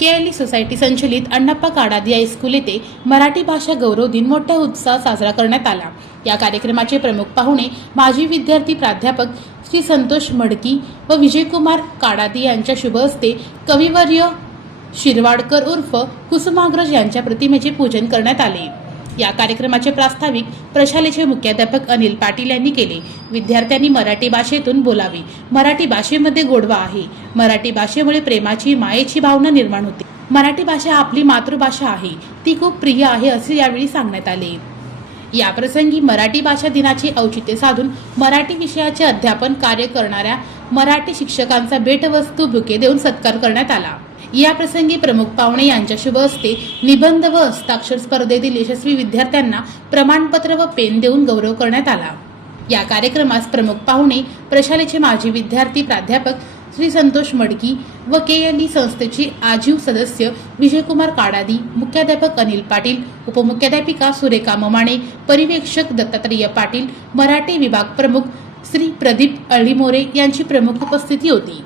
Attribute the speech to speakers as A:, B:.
A: KLE society संचलित अण्णप्पा Kadadi high school येथे मराठी भाषा गौरव दिन मोठ्या उत्साहात साजरा करण्यात आला. या कार्यक्रमाचे प्रमुख पाहुणे माजी विद्यार्थी प्राध्यापक श्री संतोष मडकी व विजयकुमार काडादी यांच्या शुभ हस्ते कविवर्य शिरवाडकर उर्फ कुसुमाग्रज यांच्या प्रतिमेचे पूजन करण्यात आले. या कार्यक्रमाचे प्रास्ताविक प्रशालेचे मुख्याध्यापक अनिल पाटील यांनी केले. विद्यार्थ्यांनी मराठी भाषेतून बोलावे. मराठी भाषेमध्ये गोडवा आहे. मराठी भाषेमुळे प्रेमाची मायेची भावना निर्माण होते. मराठी भाषा आपली मातृभाषा आहे. ती खूप प्रिय आहे असे यावेळी सांगण्यात आले. या प्रसंगी मराठी भाषा दिनाचे औचित्य साधून मराठी विषयाचे अध्यापन कार्य करणाऱ्या मराठी शिक्षकांचा भेटवस्तू बुके देऊन सत्कार करण्यात आला. या प्रसंगी प्रमुख पाहुणे यांच्या शुभ हस्ते निबंध व हस्ताक्षर स्पर्धेतील यशस्वी विद्यार्थ्यांना प्रमाणपत्र व पेन देऊन गौरव करण्यात आला. या कार्यक्रमास प्रमुख पाहुणे प्रशालेचे माजी विद्यार्थी प्राध्यापक श्री संतोष मडकी व के एल ई संस्थेचे आजीव सदस्य विजयकुमार काडादी मुख्याध्यापक अनिल पाटील उपमुख्याध्यापिका सुरेखा ममाणे परिवेक्षक दत्तात्रेय पाटील मराठी विभाग प्रमुख श्री प्रदीप अळीमोरे यांची प्रमुख उपस्थिती होती.